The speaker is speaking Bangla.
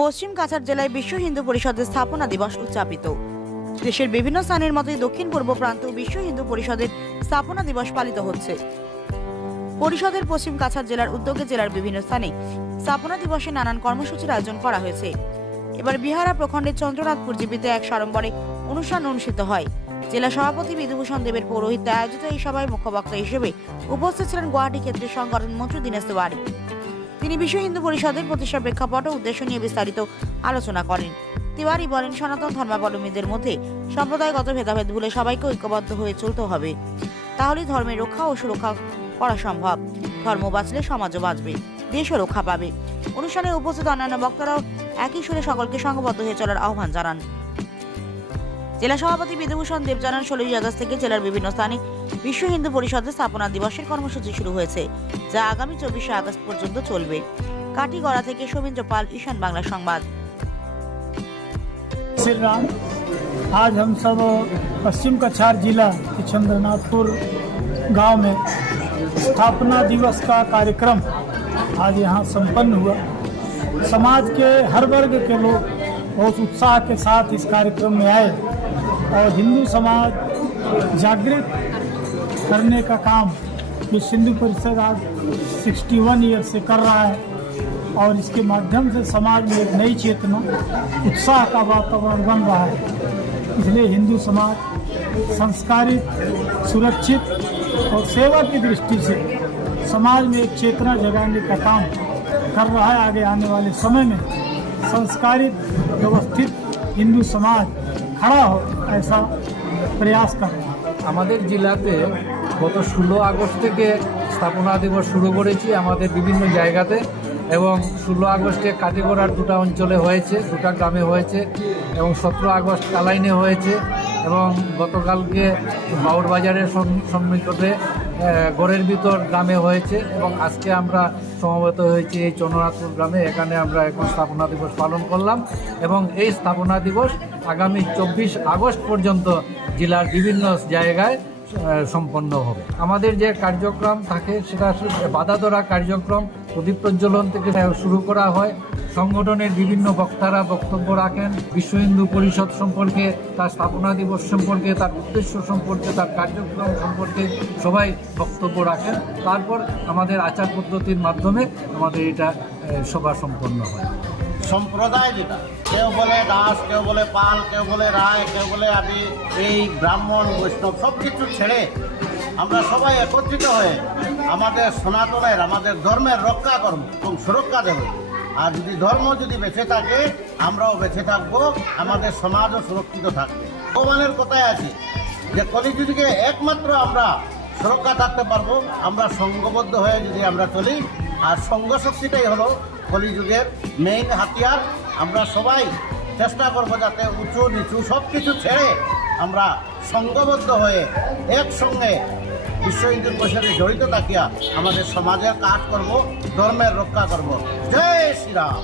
পশ্চিম কাছাড় জেলায় বিশ্ব হিন্দু পরিষদের স্থাপনা দিবস উদযাপিত। দেশের বিভিন্ন স্থানের মতোই দক্ষিণ পূর্ব প্রান্তেও বিশ্ব হিন্দু পরিষদের স্থাপনা দিবস পালিত হচ্ছে। পরিষদের পশ্চিম কাছাড় জেলার উদ্যোগে জেলার বিভিন্ন স্থানে স্থাপনা দিবসে নানান কর্মসূচির আয়োজন করা হয়েছে। এবার বিহারা প্রখণ্ডের চন্দ্রনাথপুর জীবিতে এক সাড়ম্বরে অনুষ্ঠান অনুষ্ঠিত হয়। জেলা সভাপতি বিধুভূষণ দেবের পৌরোহিত্যে আয়োজিত এই সভায় মুখ্য বক্তা হিসেবে উপস্থিত ছিলেন গুয়াহাটি ক্ষেত্রের সংগঠন মন্ত্রী দীনেশ তিওয়ারি। তিনি বিশ্ব হিন্দু পরিষদের প্রতিষ্ঠা প্রেক্ষাপট ও উদ্দেশ্য নিয়ে বিস্তারিত আলোচনা করেন। তিওয়ারি বলেন, সনাতন ধর্মাবলম্বীদের মধ্যে সম্প্রদায়গত ভেদাভেদ ভুলে সবাইকে ঐক্যবদ্ধ হয়ে চলতে হবে। তাহলে ধর্মের রক্ষা ও সুরক্ষা করা সম্ভব। ধর্ম বাঁচলে সমাজও বাঁচবে, দেশও রক্ষা পাবে। অনুষ্ঠানে উপস্থিত অন্যান্য বক্তারাও একই সুরে সকলকে সংঘবদ্ধ হয়ে চলার আহ্বান জানান। জেলা সভাপতি বিধুভূষণ দেব জানান ষোলোই আগস্ট থেকে জেলার বিভিন্ন স্থানে বিশ্ব হিন্দু পরিষদের স্থাপনা দিবসের কর্মসূচি শুরু হয়েছে যা আগামী চব্বিশে আগস্ট পর্যন্ত চলবে কাটিগড়া থেকে সৌমেন্দ্র পাল ঈশান বাংলা সংবাদ श्री राम आज हम सब पश्चिम कछार जिला के चंद्रनाथपुर गांव में स्थापना दिवस का कार्यक्रम आज यहाँ संपन्न हुआ समाज के हर वर्ग के लोग बहुत उत्साह के साथ इस कार्यक्रम में आए और हिंदू समाज जागृत करने का काम विश्व हिंदू परिषद आज 61 ईयर से कर रहा है और इसके माध्यम से समाज में एक नई चेतना, उत्साह का वातावरण बन रहा है। इसलिए हिंदू समाज संस्कारित, सुरक्षित और सेवा की दृष्टि से समाज में एक चेतना जगाने का काम कर रहा है। आगे आने वाले समय में संस्कारित, व्यवस्थित हिंदू समाज खड़ा हो ऐसा प्रयास कर रहा है আমাদের জেলাতে গত ষোলো আগস্ট থেকে স্থাপনা দিবস শুরু করেছি আমাদের বিভিন্ন জায়গাতে এবং ষোলো আগস্টে কাটিগড়ার দুটা অঞ্চলে হয়েছে দুটা গ্রামে হয়েছে এবং সতেরো আগস্ট কালাইনে হয়েছে এবং গতকালকে বাউর বাজারের সম- সন্নিকটে আহ, গড়ের ভিতর গ্রামে হয়েছে এবং আজকে আমরা সমবেত হয়েছি এই চন্দ্রনাথপুর গ্রামে। এখানে আমরা এখন স্থাপনা দিবস পালন করলাম এবং এই স্থাপনা দিবস আগামী চব্বিশ আগস্ট পর্যন্ত জেলার বিভিন্ন জায়গায় সম্পন্ন হবে। আমাদের যে কার্যক্রম থাকে, সেটা বাধা ধরা কার্যক্রম, প্রদীপ প্রজ্বলন থেকে শুরু করা হয়। সংগঠনের বিভিন্ন বক্তারা বক্তব্য রাখেন। বিশ্ব হিন্দু পরিষদ সম্পর্কে, তার স্থাপনা দিবস সম্পর্কে, তার উদ্দেশ্য সম্পর্কে, তার কার্যক্রম সম্পর্কে সবাই বক্তব্য রাখেন। তারপর আমাদের আচার পদ্ধতির মাধ্যমে আমাদের এটা সভা সম্পন্ন হয়। সম্প্রদায় যেটা, কেউ বলে দাস, কেউ বলে পাল, কেউ বলে রায়, কেউ বলে আদি, এই ব্রাহ্মণ, বৈষ্ণব সব কিছু ছেড়ে আমরা সবাই একত্রিত হয়ে আমাদের সনাতনের, আমাদের ধর্মের রক্ষা করব এবং সুরক্ষা দেব। আর যদি ধর্ম যদি বেঁচে থাকে, আমরাও বেঁচে থাকব, আমাদের সমাজও সুরক্ষিত থাকবে। ভগবানের কথায় আছে যে কলিযুগে একমাত্র আমরা সুরক্ষা থাকতে পারব, আমরা সঙ্গবদ্ধ হয়ে যদি আমরা চলি, আর সঙ্গ শক্তিটাই হলো কলিযুগের মেইন হাতিয়ার। আমরা সবাই চেষ্টা করব যাতে উঁচু, নিচু সব কিছু ছেড়ে আমরা সঙ্গবদ্ধ হয়ে একসঙ্গে বিশ্ব হিন্দু পরিষদে জড়িত থাকিয়া আমাদের সমাজে কাজ করব, ধর্মের রক্ষা করব। জয় শ্রীরাম।